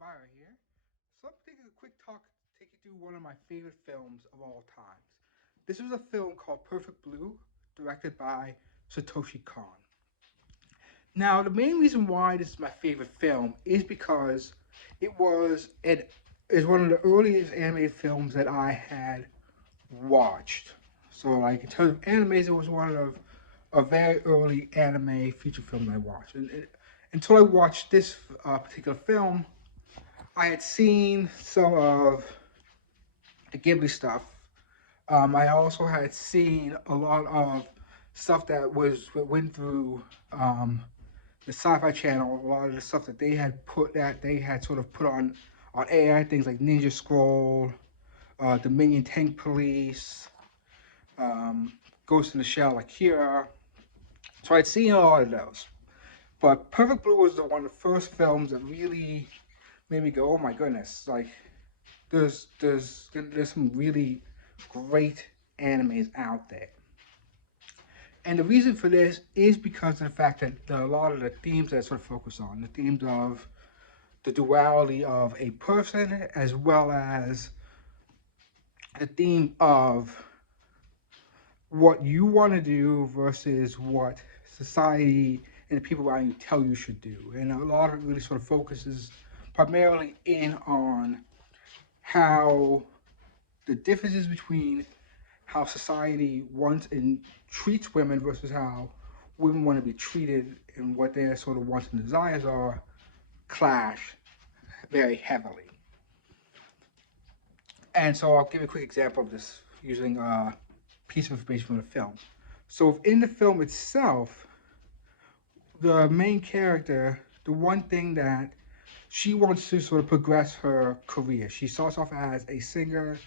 Byra here. So I'm taking a quick talk, take you through one of my favorite films of all times. This was a film called Perfect Blue, directed by Satoshi Kon. Now, the main reason why this is my favorite film is because it is one of the earliest animated films that I had watched. So, like in terms of animes, it was one of a very early anime feature film that I watched. Until I watched this particular film, I had seen some of the Ghibli stuff. I also had seen a lot of stuff that went through the Sci-Fi Channel. A lot of the stuff that they had sort of put on air, things like Ninja Scroll, Dominion Tank Police, um, Ghost in the Shell, Akira. So I'd seen a lot of those. But Perfect Blue was one of the first films that really made me go, "Oh my goodness!" Like there's some really great animes out there. And the reason for this is because of the fact that a lot of the themes that I sort of focus on, the themes of the duality of a person, as well as the theme of what you want to do versus what society and the people around you tell you should do. And a lot of it really sort of focuses primarily in on how the differences between how society wants and treats women versus how women want to be treated and what their sort of wants and desires are clash very heavily. And so I'll give a quick example of this using a piece of information from the film. So in the film itself, the main character, the one thing that she wants to sort of progress her career. She starts off as a singer,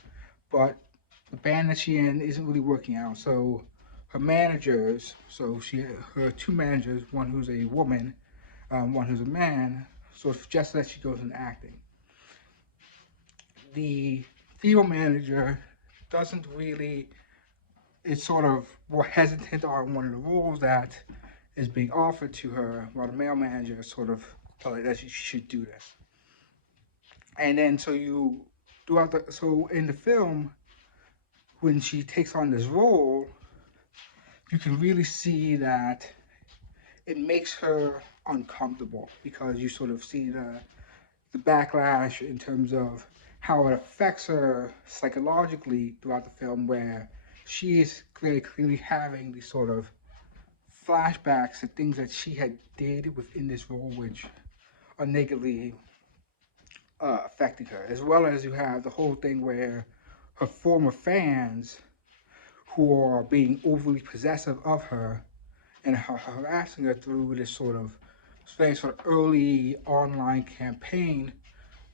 but the band that she in isn't really working out. So her managers, her two managers, one who's a woman, one who's a man, sort of suggest that she goes into acting. The female manager doesn't really is sort of more hesitant on one of the roles that is being offered to her, while the male manager sort of tell her that she should do this. And then so in the film, when she takes on this role, you can really see that it makes her uncomfortable because you sort of see the backlash in terms of how it affects her psychologically throughout the film, where she is very clearly having these sort of flashbacks to things that she had did within this role, which are negatively affecting her, as well as you have the whole thing where her former fans who are being overly possessive of her and harassing her through this sort of very sort of early online campaign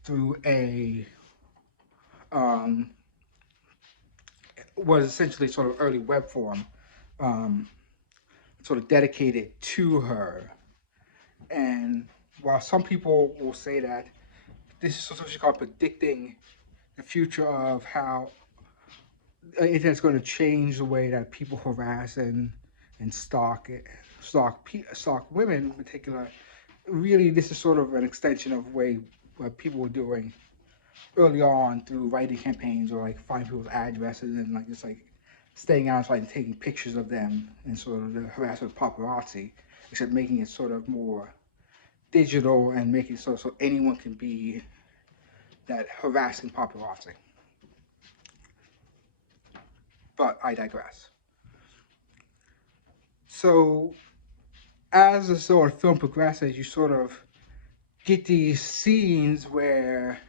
through a um, was essentially sort of early web form, um, sort of dedicated to her. And while some people will say that this is what you call predicting the future of how internet's going to change the way that people harass and stalk women in particular. Really, this is sort of an extension of way what people were doing early on through writing campaigns or like finding people's addresses and like just like staying outside and taking pictures of them and sort of the harassment of paparazzi, except making it sort of more digital and making it so anyone can be that harassing paparazzi. But I digress. So as the sort of film progresses, you sort of get these scenes where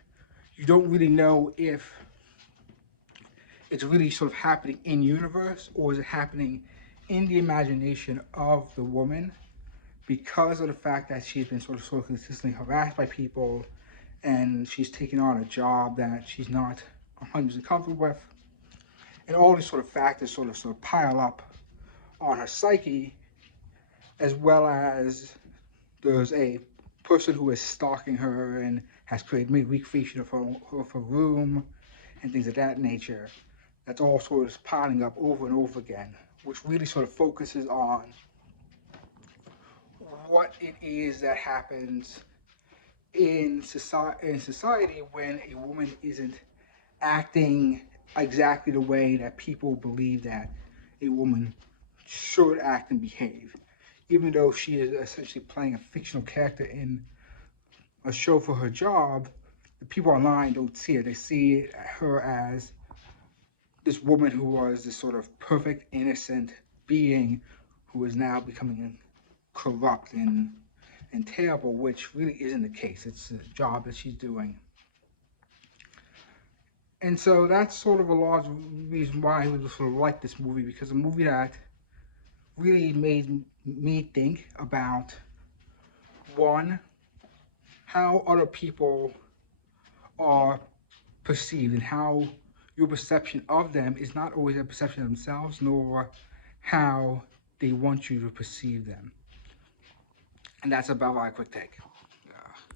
you don't really know if it's really sort of happening in universe or is it happening in the imagination of the woman because of the fact that she's been sort of consistently harassed by people and she's taking on a job that she's not 100% comfortable with, and all these sort of factors sort of pile up on her psyche, as well as there's a person who is stalking her and has created recreation of her room and things of that nature. That's all sort of piling up over and over again, which really sort of focuses on what it is that happens in society when a woman isn't acting exactly the way that people believe that a woman should act and behave. Even though she is essentially playing a fictional character in a show for her job, the people online don't see it. They see her as this woman who was this sort of perfect, innocent being who is now becoming corrupt and terrible, which really isn't the case. It's a job that she's doing. And so that's sort of a large reason why I would sort of like this movie, because a movie that really made me think about, one, how other people are perceived and how your perception of them is not always a perception of themselves, nor how they want you to perceive them. And that's about my quick take.